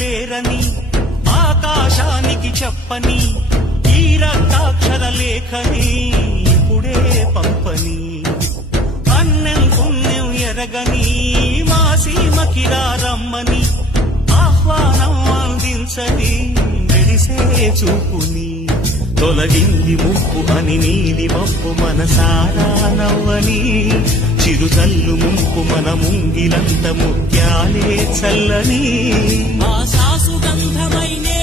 లేరని ఆకాశానికి చెప్పని ఈ రక్తాక్షర లేఖని ఇప్పుడే పంపని అన్నం పుణ్యం ఎరగని మా సీమకిరా రమ్మని ఆహ్వానం అందించని మెరిసే చూపుని తొలగింది ముప్పు అని నీలి మప్పు మనసారా నవ్వని చిరుతల్లు ముంపు మన ముంగిలంత ముత్యాలే చల్లని ఆశాసు గంధమైనే